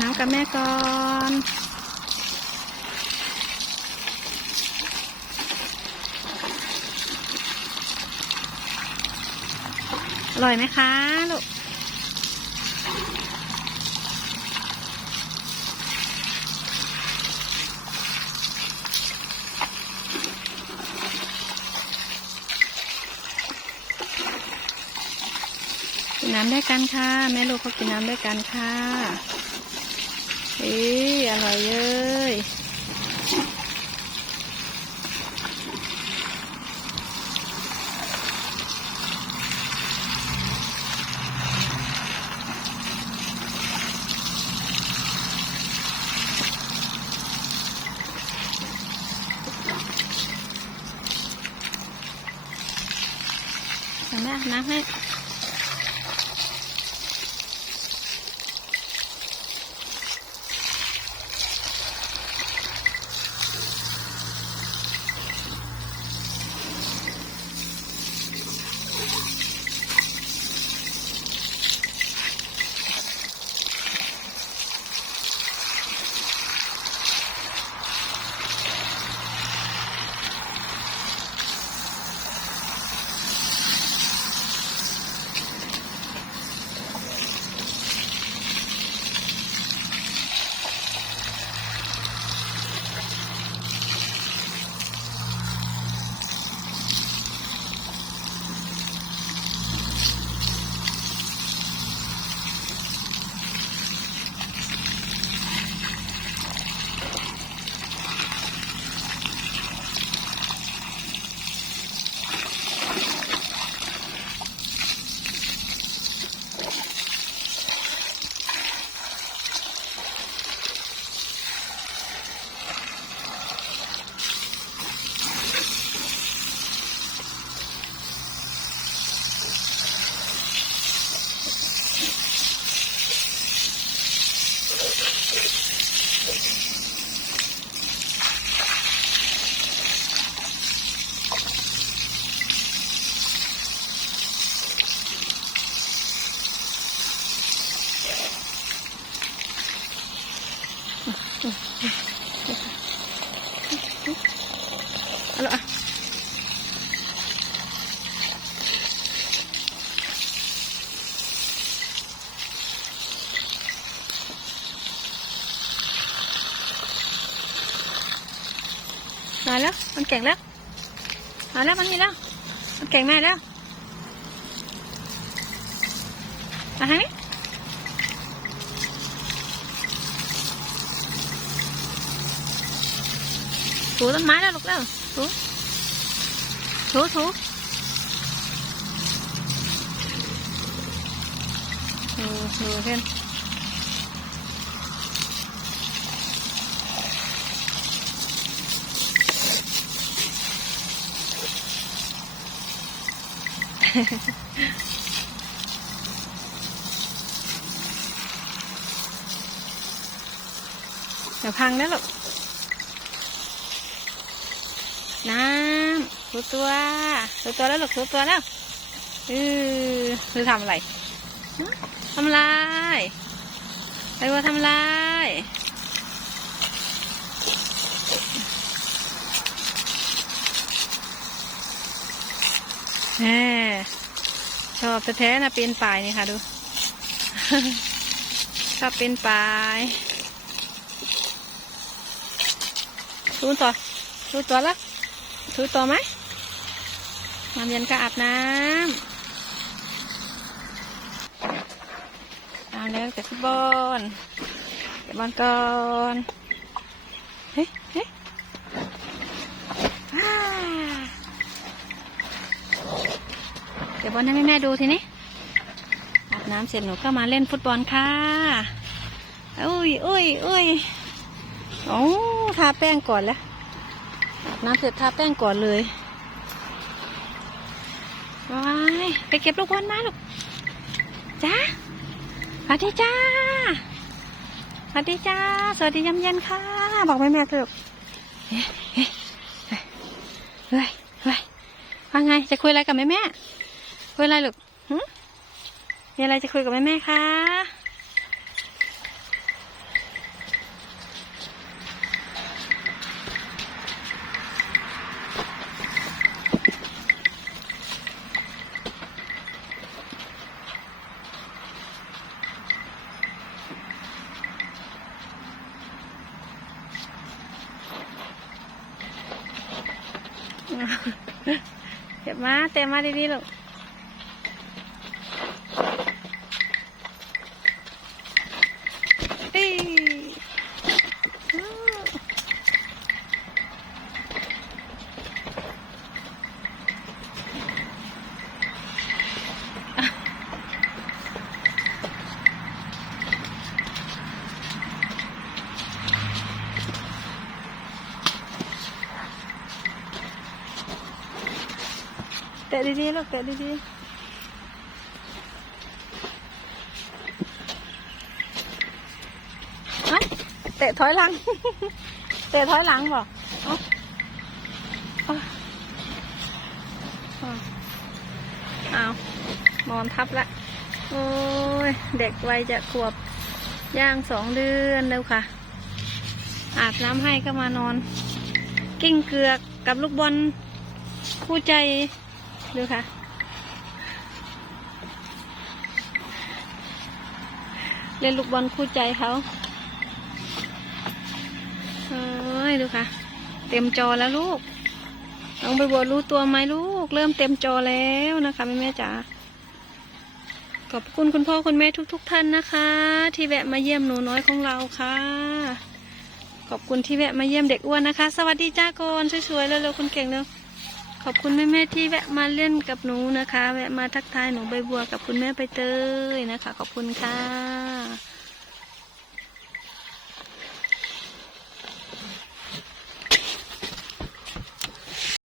น้ำกับแม่ก่อนอร่อยไหมคะลูกกินน้ำด้วยกันค่ะ แม่ลูกเขากินน้ำด้วยกันค่ะ อ้ยอร่อยเย้ยเอาแม่อาบน้ำให้ เอาละอะมาแล้วมันเก่งแล้วมาแล้วมันมีแล้วมันเก่งแม่แล้วมาทาง น้ำถูตัวถูตัวแล้วลูกถูตัวแล้วเออคือทำอะไรทำอะไรไอ้วัวทำอะไรแหมชอบแท้ๆนะเปีนป่ายนี่ค่ะดู ชอบปีนป่ายทูตัวทูตัวแล้ว ถูตัวไหมน้ำเย็นก็อาบน้ำเอาแล้วแต่ฟุตบอลเตะบอลก่อนเฮ้ยเฮ้ยอ่าเตะบอลให้แม่ๆดูทีนี้อาบน้ำเสร็จหนูก็มาเล่นฟุตบอลค่ะอุ้ยอุ้ยอุ้ยโอ้ทาแป้งก่อนแล้ว น้ำเสร็จทาแป้งก่อนเลยว้ายไปเก็บลูกบอลมาลูกจ้าสวัสดีจ้าสวัสดีจ้า สวัสดียำเย็นค่ะ บอกแม่แม่ๆเถอะลูกเฮ้ยเฮ้ยเฮ้ยเฮ้ยว่าไง จะคุยอะไรกับแม่แม่คุยอะไรลูกมีอะไรจะคุยกับแม่แม่คะ เก็บมาเต็มมาดีๆลูกอีอู้เตะดีๆลูกเตะดีๆฮะเตะถอยหลัง เตะถอยหลังบอกเอาเอาเอาเอานอนทับละ โอ้ย เด็กวัยจะขวบ ย่างสองเดือนแล้วค่ะ อาบน้ำให้ก็มานอน กิ้งเกือกกับลูกบอลคู่ใจ ดูค่ะ เล่นลูกบอลคู่ใจเขาเอ้ยดูค่ะ เต็มจอแล้วลูกน้องใบบัวรู้ตัวไหมลูก เริ่มเต็มจอแล้วนะคะแม่แม่จ๋าขอบคุณคุณพ่อคุณแม่ทุก ๆท่านนะคะ ที่แวะมาเยี่ยมหนูน้อยของเราค่ะ ขอบคุณที่แวะมาเยี่ยมเด็กอ้วนนะคะ สวัสดีจ้าก่อนสวยๆเร็วๆคุณเก่งเร็ว ขอบคุณแม่ๆที่แวะมาเล่นกับหนูนะคะ แวะมาทักทายหนูใบบัวกับคุณแม่ใบเตยนะคะ ขอบคุณค่ะ